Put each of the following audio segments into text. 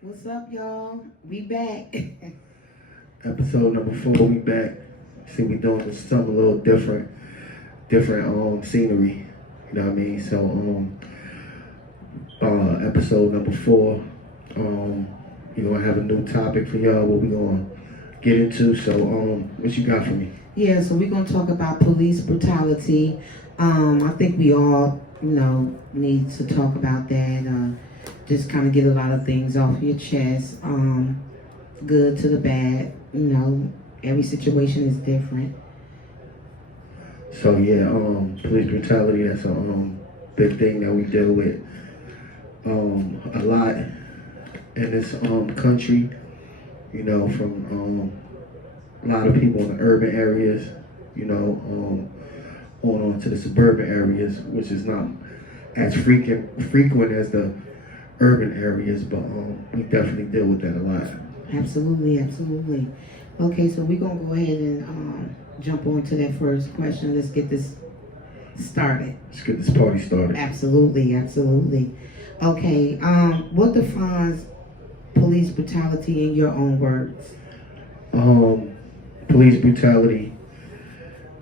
What's up, y'all? We back. Episode number 4, we back. See, we doing something a little different scenery. You know what I mean? So episode number 4, we're gonna have a new topic for y'all. What we gonna get into? So what you got for me? Yeah, so we're gonna talk about police brutality. I think we all, need to talk about that. Just kind of get a lot of things off your chest. Good to the bad. Every situation is different. So yeah, police brutality. That's a big thing that we deal with a lot in this country. You know, from a lot of people in the urban areas. On to the suburban areas, which is not as frequent as the urban areas, but we definitely deal with that a lot. Absolutely, absolutely. Okay, so we're gonna go ahead and jump on to that first question. Let's get this started. Let's get this party started. Absolutely, absolutely. Okay, what defines police brutality in your own words? Police brutality,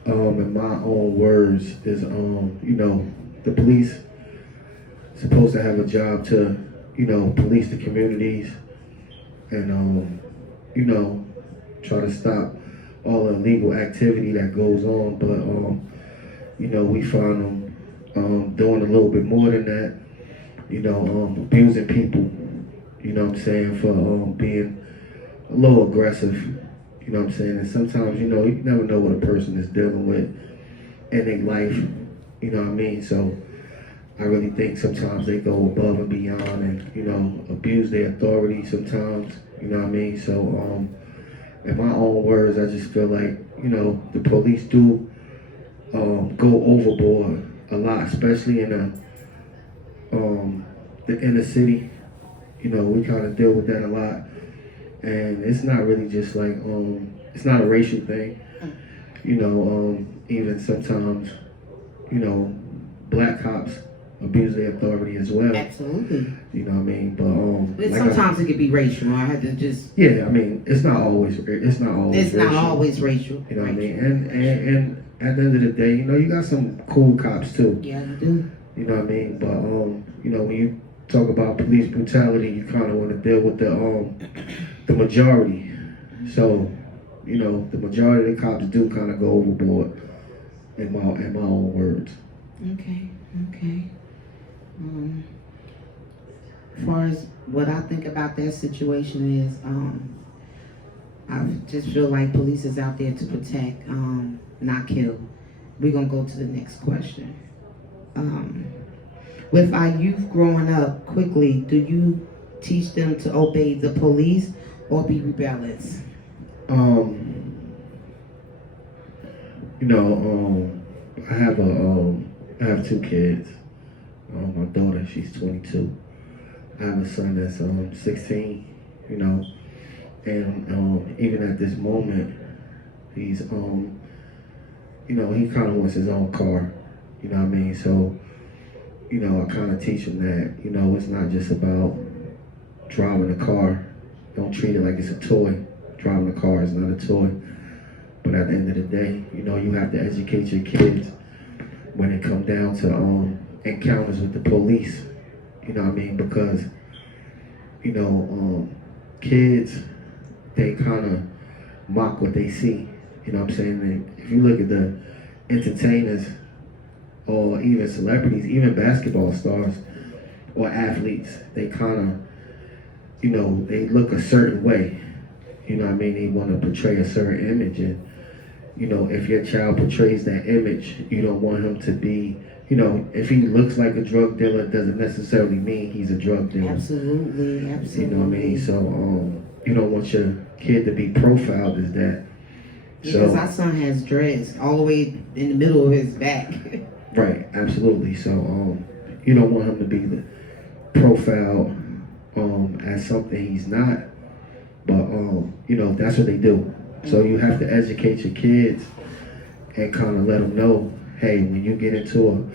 in my own words, is the police supposed to have a job to police the communities and try to stop all the illegal activity that goes on, but we find them doing a little bit more than that, abusing people, for being a little aggressive, and sometimes, you never know what a person is dealing with in their life, so I really think sometimes they go above and beyond and, abuse their authority sometimes, so in my own words, I just feel like, the police do go overboard a lot, especially in the inner city. We kind of deal with that a lot, and it's not really just like it's not a racial thing. Even sometimes, black cops abuse their authority as well. Absolutely. You know what I mean? But sometimes it could be racial. I had to just. Yeah, I mean, it's not always. It's not always. It's racial. Not always racial. You know what I mean? And at the end of the day, you got some cool cops too. Yeah, you do. You know what I mean? But when you talk about police brutality, you kind of want to deal with the majority. So, the majority of the cops do kind of go overboard. In my own words. Okay. As far as what I think about that situation is, I just feel like police is out there to protect, not kill. We're gonna go to the next question. With our youth growing up quickly, do you teach them to obey the police or be rebellious? I have 2 kids. My daughter, she's 22. I have a son that's 16. And even at this moment, he's he kind of wants his own car. You know what I mean? So, I kind of teach him that it's not just about driving a car. Don't treat it like it's a toy. Driving a car is not a toy. But at the end of the day, you have to educate your kids when it comes down to encounters with the police. You know what I mean? Because, kids, they kind of mock what they see. You know what I'm saying? And if you look at the entertainers or even celebrities, even basketball stars or athletes, they kind of, they look a certain way. You know what I mean? They want to portray a certain image, and if your child portrays that image, you don't want him to be, if he looks like a drug dealer, it doesn't necessarily mean he's a drug dealer. Absolutely. You know what I mean? So you don't want your kid to be profiled as that. Because our son has dreads all the way in the middle of his back. Right, absolutely. So you don't want him to be the profile as something he's not. But that's what they do. So you have to educate your kids and kind of let them know, hey, when you get into an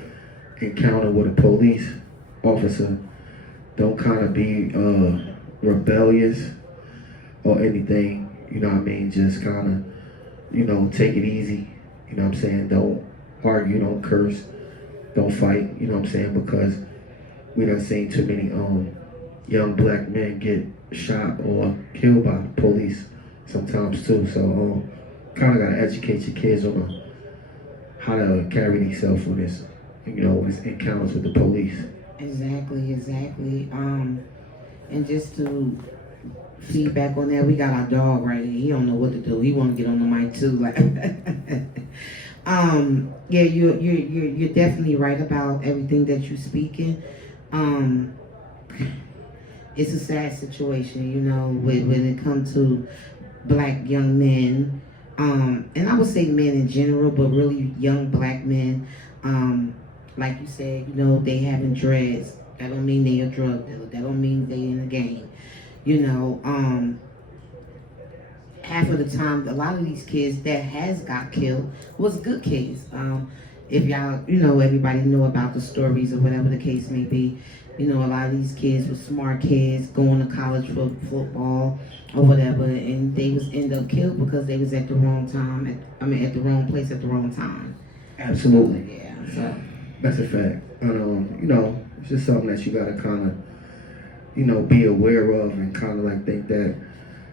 encounter with a police officer, don't kind of be rebellious or anything, you know what I mean, just kind of, you know, take it easy. You know what I'm saying? Don't argue, don't curse, don't fight, you know what I'm saying? Because we done seen too many young black men get shot or killed by police sometimes too. So kind of got to educate your kids on how to carry themselves when it's, you know, when it's encounters with the police. Exactly. And just to feedback on that, we got our dog right here. He don't know what to do. He want to get on the mic too. Like, yeah, you're definitely right about everything that you're speaking. It's a sad situation, you know, when it comes to black young men, and I would say men in general, but really young black men. Like you said, you know, they having dreads. That don't mean they a drug dealer. That don't mean they in a gang. You know, half of the time, a lot of these kids that has got killed was good kids. If y'all, you know, everybody know about the stories or whatever the case may be. You know, a lot of these kids were smart kids going to college for football or whatever, and they was end up killed because they was at the wrong time. At the wrong place at the wrong time. Absolutely. Yeah. So that's a fact. And you know, it's just something that you gotta kind of, you know, be aware of and kind of like think that,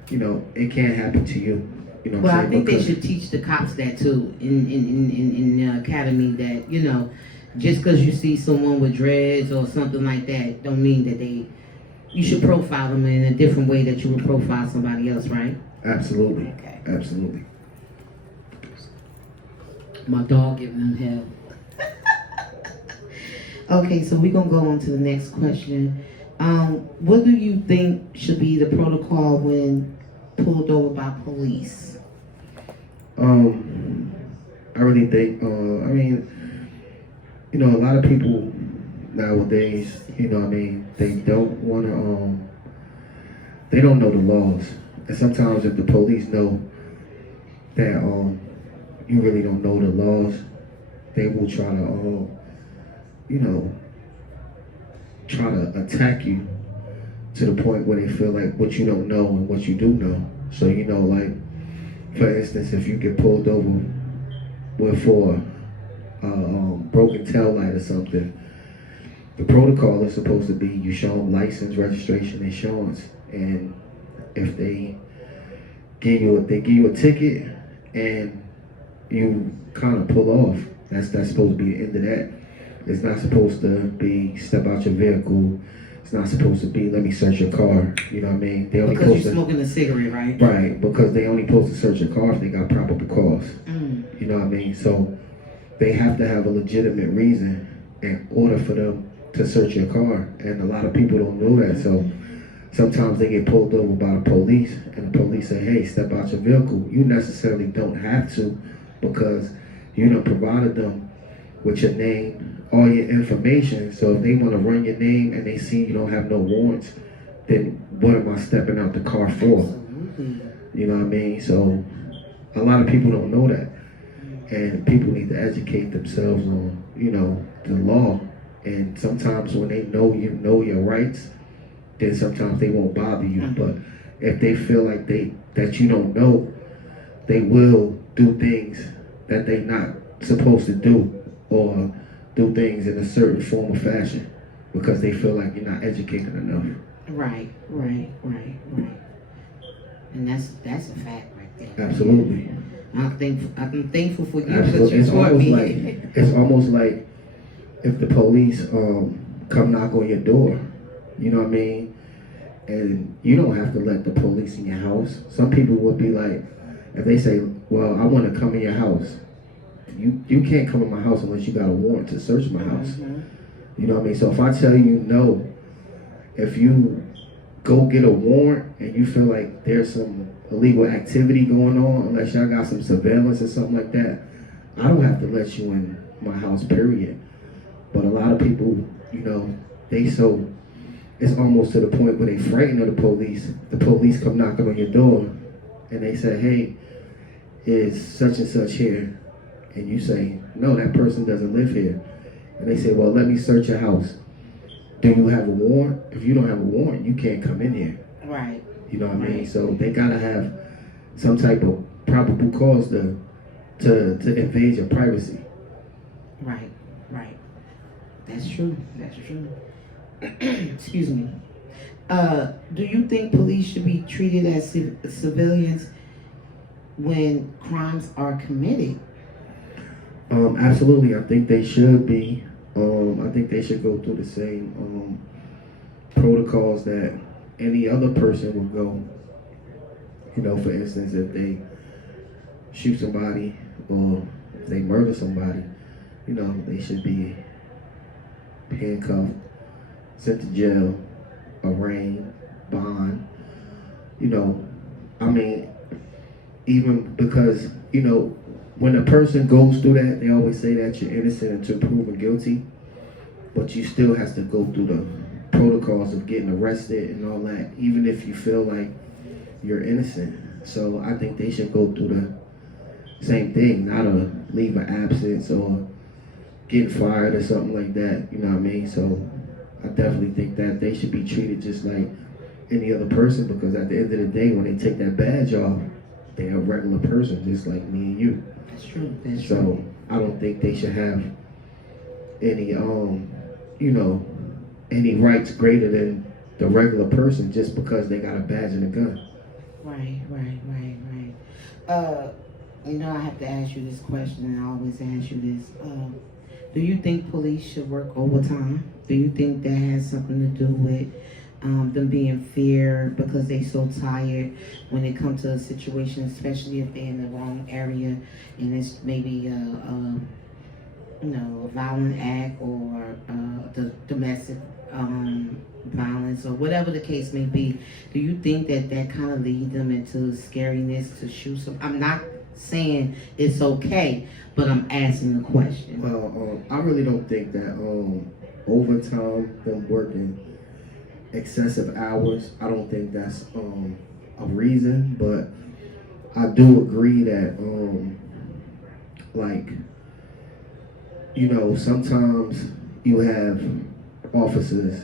you know, it can't happen to you. You know what I'm saying? I think they should teach the cops that too in the academy, that, you know, just because you see someone with dreads or something like that don't mean that you should profile them in a different way that you would profile somebody else, right? Absolutely. Okay. Absolutely. My dog giving them hell. Okay, so we're gonna go on to the next question. What do you think should be the protocol when pulled over by police? I really think, I mean, you know, a lot of people nowadays, you know what I mean, they don't want to, they don't know the laws. And sometimes if the police know that you really don't know the laws, they will try to, you know, try to attack you to the point where they feel like what you don't know and what you do know. So, you know, like, for instance, if you get pulled over for broken tail light or something, the protocol is supposed to be you show them license, registration, insurance, and if they give you a ticket and you kind of pull off, that's supposed to be the end of that. It's not supposed to be step out your vehicle. It's not supposed to be let me search your car. You know what I mean? They only because you're smoking a cigarette, right? Right, because they only supposed to search your car if they got probable cause. You know what I mean? So they have to have a legitimate reason in order for them to search your car, and a lot of people don't know that. So sometimes they get pulled over by the police, and the police say, "Hey, step out your vehicle." You necessarily don't have to, because you done provided them with your name, all your information. So if they want to run your name and they see you don't have no warrants, then what am I stepping out the car for? Absolutely. You know what I mean? So a lot of people don't know that, and people need to educate themselves on, you know, the law. And sometimes when they know you know your rights, then sometimes they won't bother you. But if they feel like that you don't know, they will do things that they not supposed to do, or do things in a certain form or fashion, because they feel like you're not educated enough. Right. And that's a fact right there. Absolutely. I'm thankful for you. Absolutely. It's almost like if the police come knock on your door, you know what I mean? And you don't have to let the police in your house. Some people would be like, if they say, well, I want to come in your house, you can't come in my house unless you got a warrant to search my house. You know what I mean? So if I tell you no, if you go get a warrant and you feel like there's some illegal activity going on, unless y'all got some surveillance or something like that, I don't have to let you in my house, period. But a lot of people, you know, it's almost to the point where they frightened of the police. The police come knocking on your door and they say, hey, is such and such here? And you say, no, that person doesn't live here. And they say, well, let me search your house. Do you have a warrant? If you don't have a warrant, you can't come in here. Right. You know what I mean? Right. So they gotta have some type of probable cause to invade your privacy. Right. Right. That's true. That's true. Excuse me. Do you think police should be treated as civilians when crimes are committed? Absolutely, I think they should be. I think they should go through the same protocols that any other person would go. You know, for instance, if they shoot somebody or if they murder somebody, you know, they should be handcuffed, sent to jail, arraigned, bond. You know, I mean, even because, you know, when a person goes through that, they always say that you're innocent until proven guilty, but you still have to go through the protocols of getting arrested and all that, even if you feel like you're innocent. So I think they should go through the same thing, not a leave of absence or getting fired or something like that, you know what I mean? So I definitely think that they should be treated just like any other person, because at the end of the day, when they take that badge off, they're a regular person just like me and you. That's true. That's So true. I don't think they should have any you know, any rights greater than the regular person just because they got a badge and a gun. Right. Right. Right. Right. You know, I have to ask you this question, and I always ask you this. Do you think police should work overtime? Do you think that has something to do with them being feared because they so tired when it comes to a situation, especially if they're in the wrong area and it's maybe a violent act or the domestic violence or whatever the case may be? Do you think that kind of lead them into scariness to shoot some? I'm not saying it's okay, but I'm asking the question. Well, I really don't think that overtime, them working excessive hours, I don't think that's a reason, but I do agree that like, you know, sometimes you have officers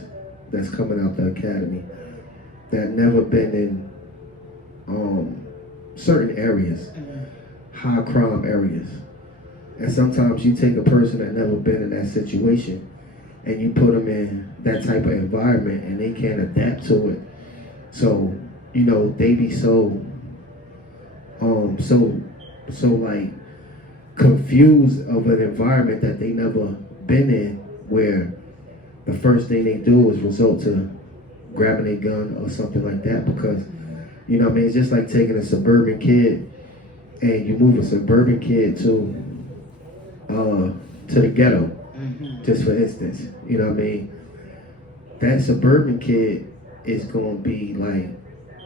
that's coming out the academy that never been in certain areas, high crime areas. And sometimes you take a person that never been in that situation and you put them in that type of environment and they can't adapt to it. So, you know, they be so like confused of an environment that they never been in, where the first thing they do is result to grabbing a gun or something like that. Because, you know what I mean, it's just like taking a suburban kid and you move a suburban kid to the ghetto, just for instance. You know what I mean? That suburban kid is gonna be like,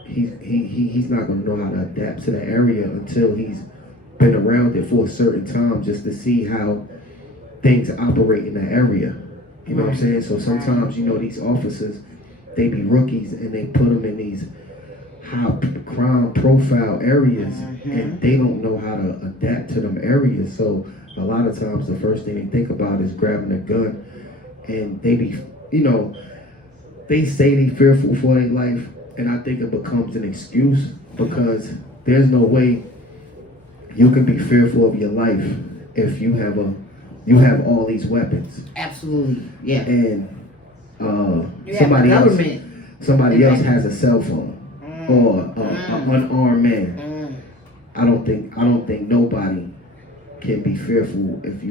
he's not gonna know how to adapt to the area until he's been around it for a certain time, just to see how things operate in the area. You know what I'm saying? So sometimes, you know, these officers, they be rookies and they put them in these high crime profile areas and they don't know how to adapt to them areas. So a lot of times the first thing they think about is grabbing a gun, and they be, you know, they say they fearful for their life, and I think it becomes an excuse, because there's no way you can be fearful of your life if you have all these weapons. Absolutely, yeah. And You somebody have else, somebody else has a cell phone or an unarmed man. I don't think nobody can be fearful if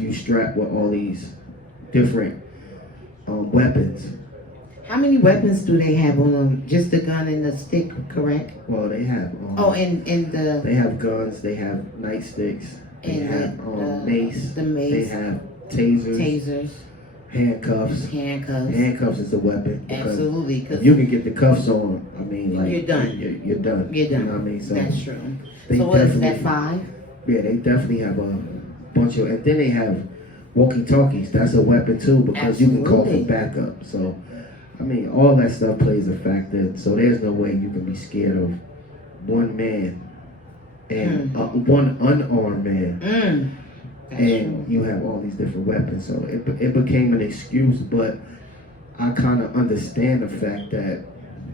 you strap with all these different weapons. How many weapons do they have on them? Just the gun and the stick, correct? Well, they have. They have guns. They have nightsticks. They have mace. The mace. They have tasers. Handcuffs. Handcuffs is a weapon. Absolutely. If you can get the cuffs on, I mean, like, you're done. You're done. You're done. You know what I mean? So that's true. So what is that, 5? Yeah, they definitely have a bunch of, and then they have walkie-talkies. That's a weapon too, because you can call for backup. So, I mean, all that stuff plays a factor. So there's no way you can be scared of one man and one unarmed man. And you have all these different weapons. So it became an excuse, but I kind of understand the fact that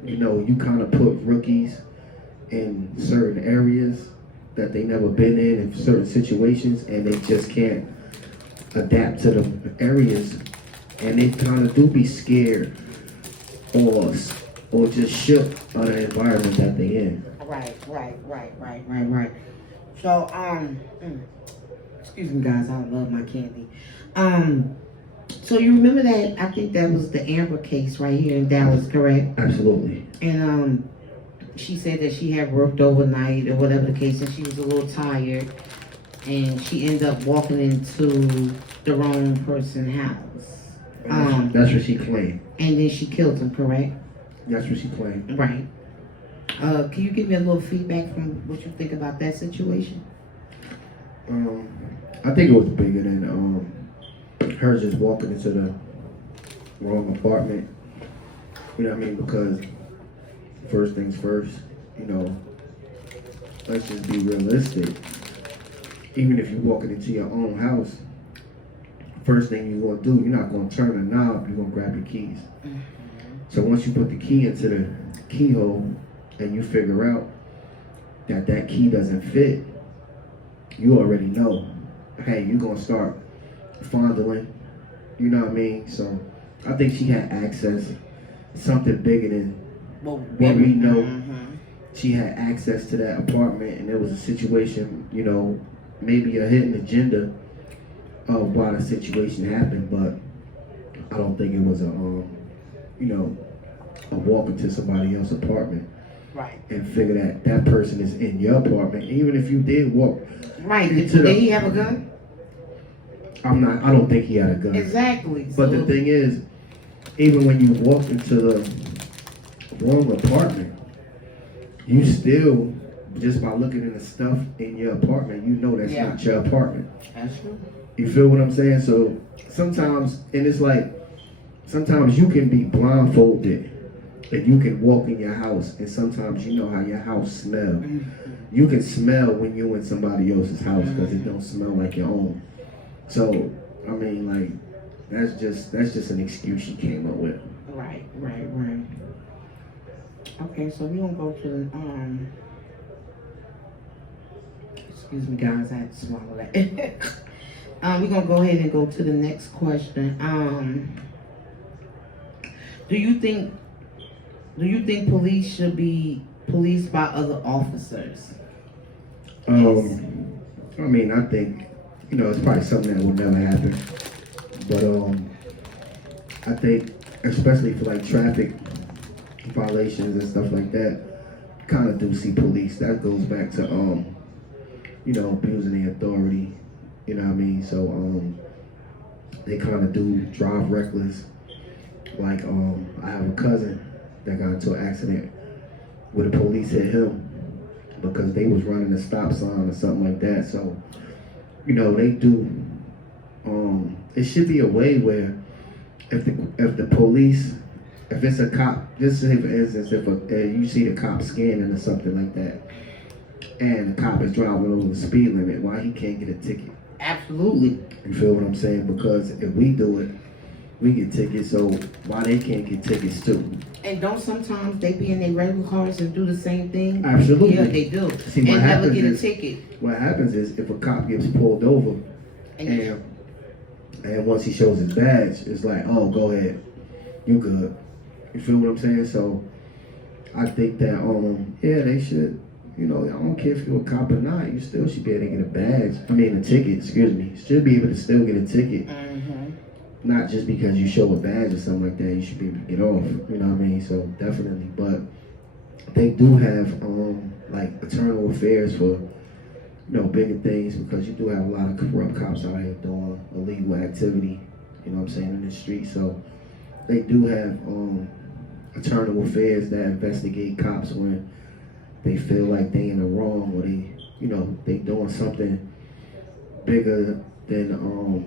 you know, you kind of put rookies in certain areas that they never been in certain situations, and they just can't adapt to the areas, and they kind of do be scared or just shook on the environment that they in. Right. So, excuse me, guys, I love my candy. So you remember that? I think that was the Amber case right here in Dallas, correct? Absolutely. And she said that she had worked overnight or whatever the case, and she was a little tired, and she ended up walking into the wrong person's house. That's what she claimed. And then she killed him, correct? That's what she claimed. Right. Can you give me a little feedback from what you think about that situation? I think it was bigger than her just walking into the wrong apartment. You know what I mean? Because first things first, you know, let's just be realistic. Even if you're walking into your own house, first thing you're going to do, you're not going to turn a knob, you're going to grab your keys. Mm-hmm. So once you put the key into the keyhole and you figure out that that key doesn't fit, you already know, hey, you're going to start fondling, you know what I mean? So I think she had access, something bigger than what we know. Mm-hmm. She had access to that apartment, and there was a situation, you know, maybe a hidden agenda of why the situation happened, but I don't think it was a walk into somebody else's apartment, right, and figure that that person is in your apartment, even if you did walk. Right. Did he have a gun? I don't think he had a gun. Exactly. But the thing is, even when you walk into the wrong apartment, you still, just by looking at the stuff in your apartment, you know that's not your apartment. That's true. You feel what I'm saying? So sometimes, and it's like, sometimes you can be blindfolded and you can walk in your house, and sometimes you know how your house smells. Mm-hmm. You can smell when you're in somebody else's house because it don't smell like your own. So, I mean, like, that's just an excuse she came up with. Right. Okay, so we're gonna go to excuse me, guys, I had to swallow that. We're gonna go ahead and go to the next question. Do you think police should be policed by other officers? I mean, I think, you know, it's probably something that will never happen. But I think, especially for like traffic violations and stuff like that, kind of do see police. That goes back to you know, abusing the authority. You know what I mean? So they kind of do drive reckless. Like I have a cousin that got into an accident where the police hit him because they was running a stop sign or something like that. So, you know, they do. It should be a way where if the police, if it's a cop, just say for instance, if you see the cop scanning or something like that, and the cop is driving over the speed limit, why he can't get a ticket? Absolutely. You feel what I'm saying? Because if we do it, we get tickets, so why they can't get tickets too? And don't sometimes they be in their regular cars and do the same thing? Absolutely. Yeah, they do. See, and never get a ticket. What happens is if a cop gets pulled over and once he shows his badge, it's like, oh, go ahead, you good. You feel what I'm saying? So I think that they should, you know, I don't care if you're a cop or not, you still should be able to get a badge. I mean, a ticket, excuse me. Should be able to still get a ticket. Mm-hmm. Not just because you show a badge or something like that, you should be able to get off. You know what I mean? So definitely. But they do have like internal affairs for, you know, bigger things, because you do have a lot of corrupt cops out here doing illegal activity, you know what I'm saying, in the street. So they do have internal affairs that investigate cops when they feel like they in the wrong, or they, you know, they doing something bigger than,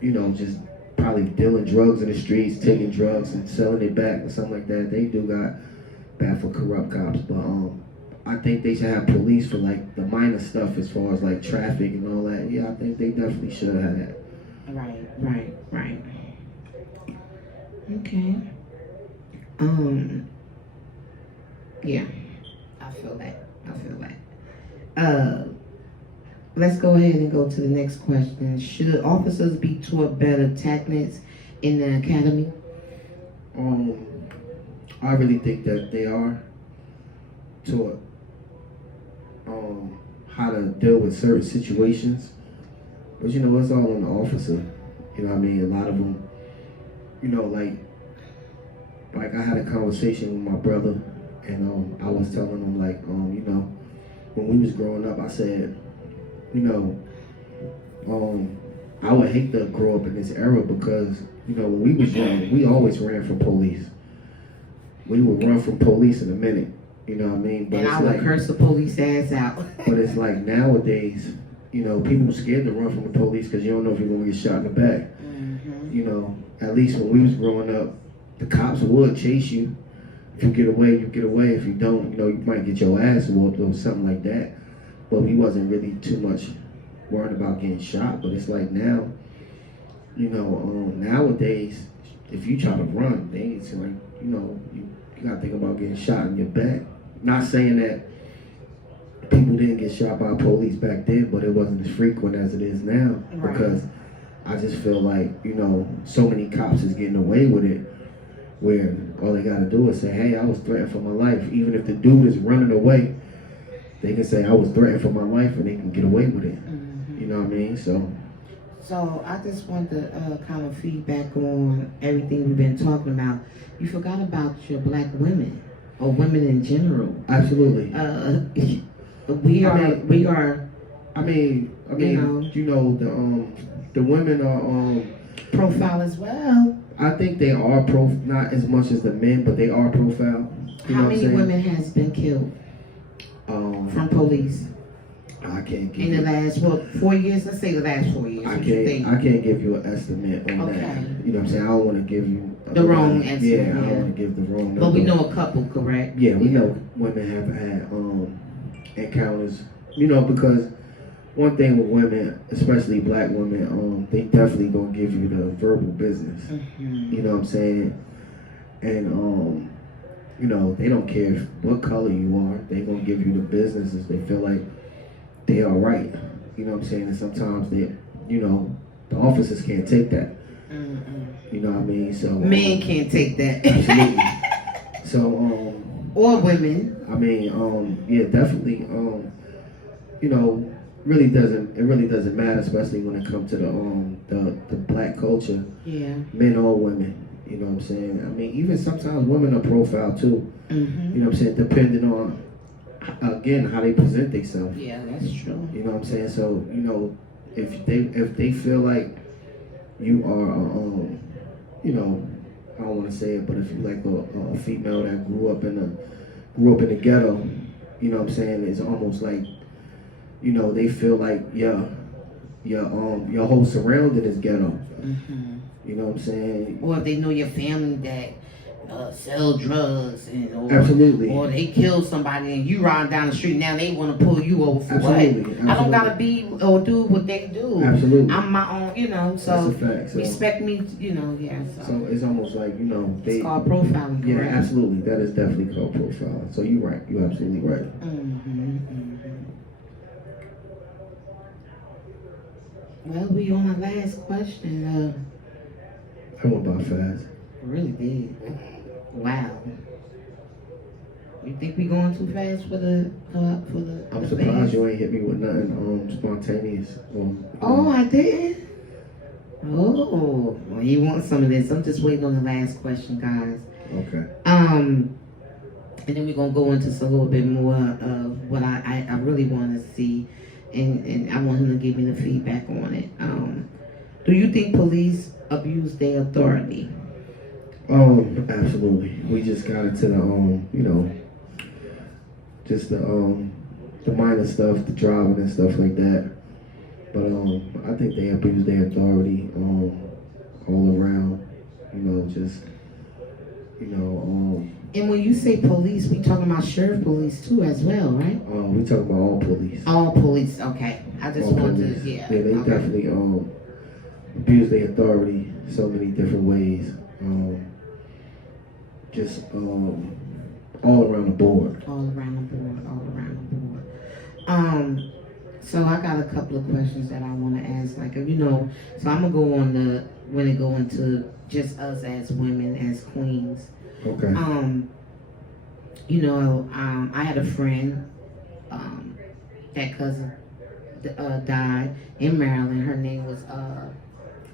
you know, just probably dealing drugs in the streets, taking drugs and selling it back or something like that. They do got bad for corrupt cops, but I think they should have police for like the minor stuff as far as like traffic and all that. Yeah, I think they definitely should have that. Right. Okay. Yeah, I feel that. I feel that. Let's go ahead and go to the next question. Should officers be taught better tactics in the academy? Um, I really think that they are taught how to deal with certain situations, but you know, it's all on the officer. You know what I mean? A lot of them, you know, like I had a conversation with my brother, and I was telling him like, you know, when we was growing up, I said, you know, I would hate to grow up in this era because, you know, when we was young, we always ran from police. We would run from police in a minute. You know what I mean? But and I would curse the police ass out. But it's like nowadays, you know, people are scared to run from the police because you don't know if you're going to get shot in the back. Mm-hmm. You know, at least when we was growing up, the cops would chase you. If you get away, you get away. If you don't, you know, you might get your ass whooped or something like that. But we wasn't really too much worried about getting shot. But it's like now, you know, nowadays, if you try to run, it's like, you know, you got to think about getting shot in your back. Not saying that people didn't get shot by police back then, but it wasn't as frequent as it is now. Right. Because I just feel like, you know, so many cops is getting away with it where all they got to do is say, hey, I was threatened for my life. Even if the dude is running away, they can say, I was threatened for my life, and they can get away with it. Mm-hmm. You know what I mean? So I just want to kind of feedback on everything we've been talking about. You forgot about your black women, or women in general. Absolutely. We are. I mean, you know, the women are profile as well. I think they are not as much as the men, but they are profile. How many women has been killed from police? I can't give in the last 4 years. Let's say the last 4 years. I can't give you an estimate on that. You know what I'm saying? I don't want to give you the wrong estimate. Yeah, I don't want to give the wrong number. But we know a couple, correct? Yeah, we know women have had encounters. You know, because one thing with women, especially black women, they definitely gonna give you the verbal business. Mm-hmm. You know what I'm saying? And you know, they don't care what color you are. They gonna give you the business if they feel like they are right. You know what I'm saying? And sometimes they, you know, the officers can't take that. Mm-mm. You know what I mean? So men can't take that. Absolutely. So or women. I mean, yeah, definitely. You know, it really doesn't matter, especially when it comes to the black culture. Yeah. Men or women. You know what I'm saying? I mean, even sometimes women are profile too. Mm-hmm. You know what I'm saying? Depending on, again, how they present themselves. Yeah, that's true. You know what I'm saying? So, you know, if they feel like you are, you know, I don't want to say it, but if you like a female that grew up in the ghetto, you know what I'm saying? It's almost like, you know, they feel like your whole surrounding is ghetto. Mm-hmm. You know what I'm saying? Or if they know your family that sell drugs absolutely. Or they kill somebody and you ride down the street, now they want to pull you over for absolutely. what? Absolutely. I don't gotta be or do what they do. Absolutely. I'm my own, you know. So that's a fact. So, respect me, you know. Yeah. So it's almost like, you know, it's called profiling. Yeah, correct? Absolutely. That is definitely called profiling. So you're right. You're absolutely right. Mm-hmm. Well, we on our last question. I went by fast. Really did. Wow. You think we going too fast for the I'm surprised you ain't hit me with nothing spontaneous. Oh, I didn't? Oh, well, you want some of this. I'm just waiting on the last question, guys. Okay. And then we're gonna go into a little bit more of what I really want to see, and I want him to give me the feedback on it. Do you think police abuse their authority? Absolutely. We just got into the you know, just the minor stuff, the driving and stuff like that. But I think they abuse their authority all around. You know, just you know. And when you say police, we talking about sheriff police too, as well, right? We talking about all police. All police. Okay. I just wanted to. Yeah. Yeah, they okay. definitely abuse their authority so many different ways. Just all around the board. All around the board, all around the board. So I got a couple of questions that I want to ask. Like, you know, so I'm gonna go on when it go into just us as women, as queens. Okay. You know, I had a friend, that cousin died in Maryland. Her name was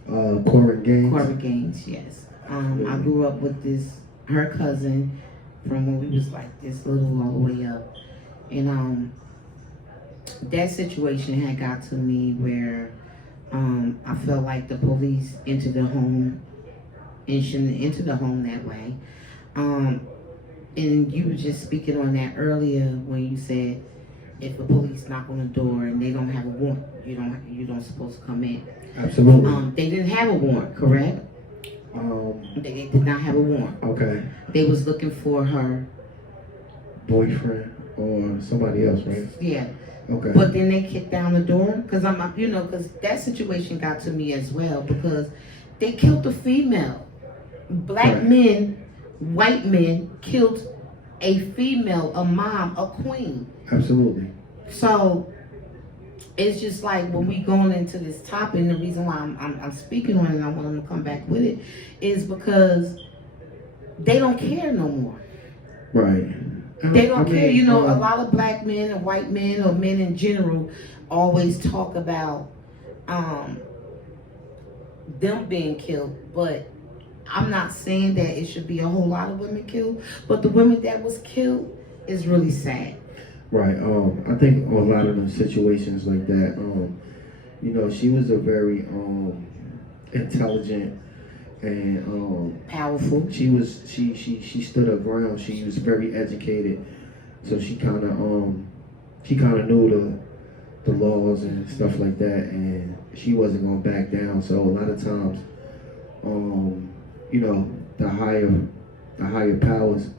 Corbin Gaines. Corbin Gaines, yes. I grew up with her cousin from when we was like this little all the way up. And that situation had got to me where I felt like the police entered the home and shouldn't enter the home that way. And you were just speaking on that earlier when you said if the police knock on the door and they don't have a warrant, you don't supposed to come in. Absolutely. They didn't have a warrant, correct? They did not have a warrant. Okay. They was looking for her Boyfriend or somebody else, right? yeah. Okay. But then they kicked down the door because because that situation got to me as well because they killed a female. Black Right. men, white men killed a female, a mom, a queen. Absolutely. So it's just like when we going into this topic, and the reason why I'm speaking on it and I want them to come back with it is because they don't care no more. Right. They don't care. You know, a um, lot of black men and white men or men in general always talk about them being killed, but I'm not saying that it should be a whole lot of women killed, but the women that was killed is really sad. Right. I think a lot of them situations like that, you know, she was a very intelligent and Powerful. she stood her ground. She was very educated, so she kind of knew the laws and stuff like that, and she wasn't gonna back down. So a lot of times, you know, the higher powers,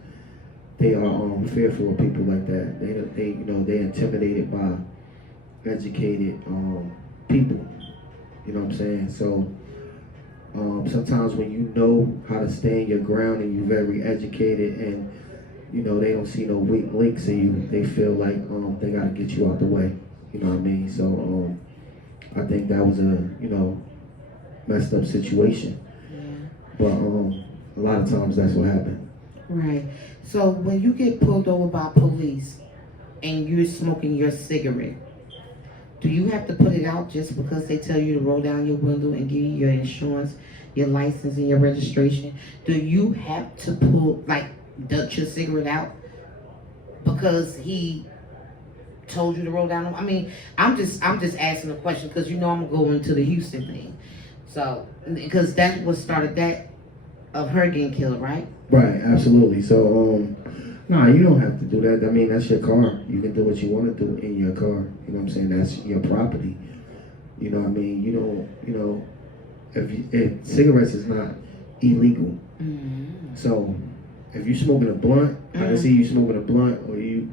they are fearful of people like that. They're intimidated by educated people. You know what I'm saying? So sometimes when you know how to stand your ground and you're very educated and you know they don't see no weak links in you, they feel like they gotta get you out the way. You know what I mean? So I think that was a messed up situation. Yeah. But a lot of times that's what happened. Right. So when you get pulled over by police and you're smoking your cigarette, do you have to put it out just because they tell you to roll down your window and give you your insurance, your license, and your registration? Do you have to dutch your cigarette out because he told you to roll down? I mean, I'm just asking a question because I'm gonna go into the Houston thing. So because that's what started that of her getting killed, right? Right, absolutely. So, nah, you don't have to do that. I mean, that's your car. You can do what you want to do in your car. You know what I'm saying? That's your property. You know what I mean? You don't, if cigarettes is not illegal. Mm-hmm. So, if you're smoking a blunt, I can see you smoking a blunt, or you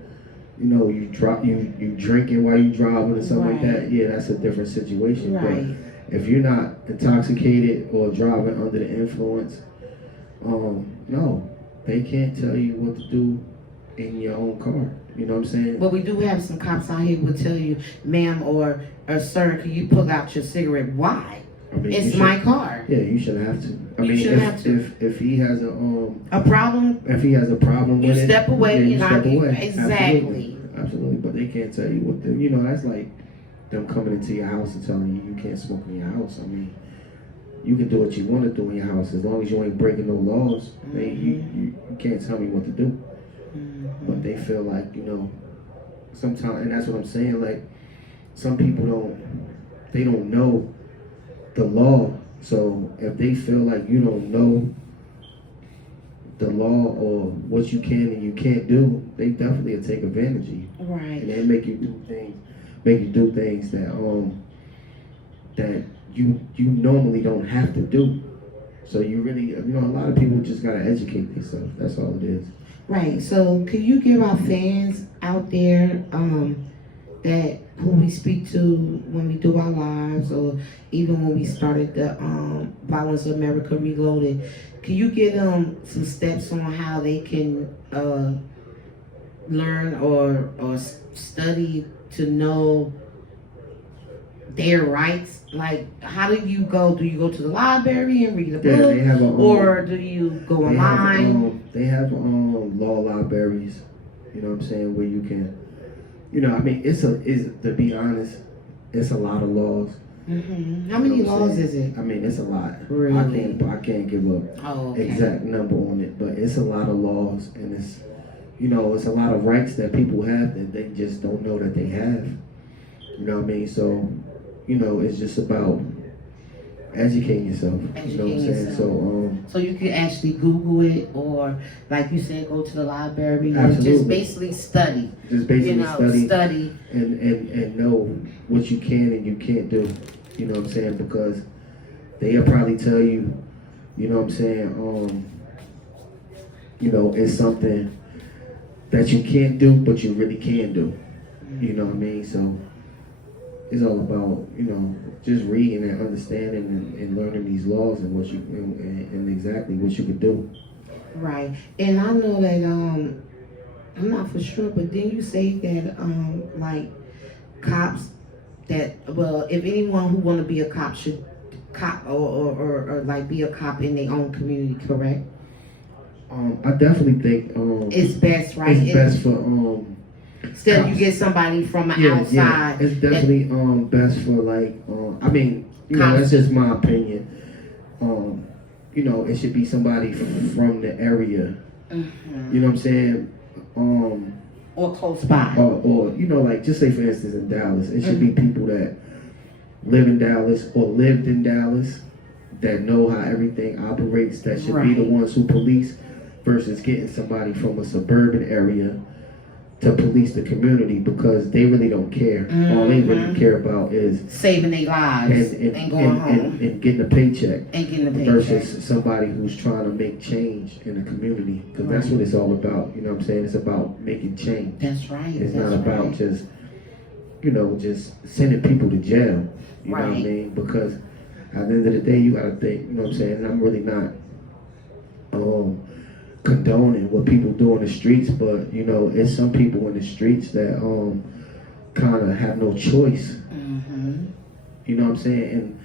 drinking while you driving or something like that. Yeah, that's a different situation. Right. But if you're not intoxicated or driving under the influence, no, they can't tell you what to do in your own car. You know what I'm saying? But we do have some cops out here who will tell you, ma'am or sir, can you pull out your cigarette? Why? I mean, it's my car. Yeah, you shouldn't have to. If he has a problem, if he has a problem with it, you step away. you step away. Exactly. Absolutely. But they can't tell you what to. That's like them coming into your house and telling you can't smoke in your house. I mean, you can do what you want to do in your house as long as you ain't breaking no laws. You can't tell me what to do. Mm-hmm. But they feel like sometimes, and that's what I'm saying. Like some people don't know the law. So if they feel like you don't know the law or what you can and you can't do, they definitely will take advantage of you. Right. And they make you do things that you normally don't have to do. So you really, a lot of people just gotta educate themselves. That's all it is. Right. So can you give our fans out there that who we speak to when we do our lives, or even when we started the Violence America Reloaded, can you give them some steps on how they can learn or study to know their rights? Like, how do you go? Do you go to the library and read a Yeah, book, they have a or do you go online? They have law libraries. You know what I'm saying? Where you can, I mean, it's to be honest, it's a lot of laws. Mm-hmm. How many laws is it? I mean, it's a lot. Really? I can't give a exact number on it, but it's a lot of laws, and it's it's a lot of rights that people have that they just don't know that they have. You know what I mean? So, it's just about educating yourself. You know what I'm saying? So you can actually Google it, or like you said, go to the library and Absolutely. just basically study. Just basically study and know what you can and you can't do. You know what I'm saying? Because they'll probably tell you, you know what I'm saying, it's something that you can't do, but you really can do. You know what I mean? So it's all about, just reading and understanding and learning these laws and what you and exactly what you can do. Right. And I know that I'm not for sure, but didn't you say that like cops that, well, if anyone who want to be a cop should or like be a cop in their own community, correct? I definitely think it's best, right? It's best for instead you get somebody from outside. Yeah, it's definitely best for like I mean, that's just my opinion. It should be somebody from the area. Mm-hmm. You know what I'm saying? Or close by. Or like just say for instance in Dallas, it should be people that live in Dallas or lived in Dallas that know how everything operates, that should be the ones who police, versus getting somebody from a suburban area to police the community, because they really don't care. Mm-hmm. All they really care about is saving their lives and going home and getting a paycheck. Versus somebody who's trying to make change in the community, because that's what it's all about. You know what I'm saying? It's about making change. That's right. It's not about just just sending people to jail. You know what I mean? Because at the end of the day, you gotta think. You know what I'm saying? And I'm really not condoning what people do in the streets, but it's some people in the streets that kind of have no choice. Mm-hmm. You know what I'm saying? And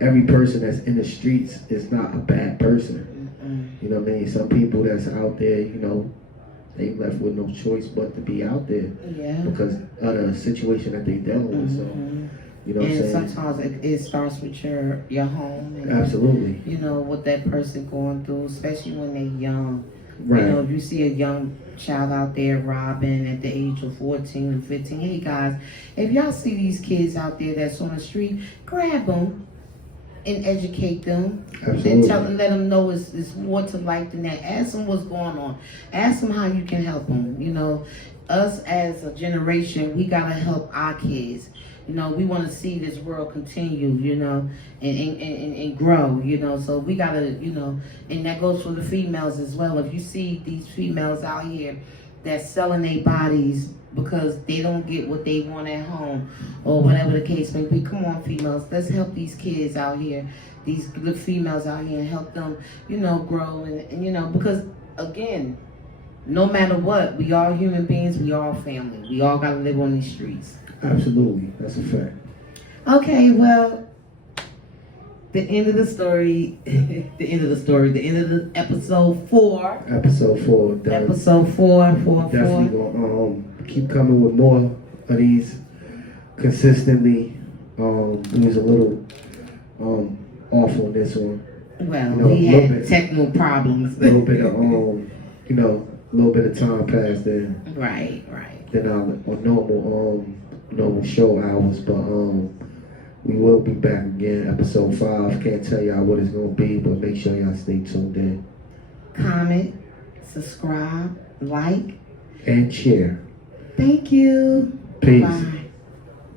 every person that's in the streets is not a bad person. Mm-hmm. You know what I mean? Some people that's out there, they left with no choice but to be out there because of the situation that they dealing with. So, you know what I'm saying? And sometimes it starts with your home. And, absolutely. What that person going through, especially when they're young. Right. If you see a young child out there robbing at the age of 14 or 15, hey guys, if y'all see these kids out there that's on the street, grab them and educate them. Absolutely. Then let them know it's more to life than that. Ask them what's going on. Ask them how you can help them. Us as a generation, we gotta help our kids. We want to see this world continue, and grow, so we gotta, and that goes for the females as well. If you see these females out here that's selling their bodies because they don't get what they want at home or whatever the case may be, come on, females, let's help these kids out here, these good females out here, and help them, grow and because again, no matter what, we are human beings, we are family, we all gotta live on these streets. Absolutely, that's a fact. Okay, well, the end of the story, the end of the episode 4. Episode 4. Episode 4. Definitely gonna keep coming with more of these consistently. We was a little off on this one. Well, we had technical problems. A little bit of a little bit of time passed then. Right. Than our normal show hours, but we will be back again, episode 5. Can't tell y'all what it's gonna be, but make sure y'all stay tuned in. Comment, subscribe, like, and share. Thank you. Peace. Bye.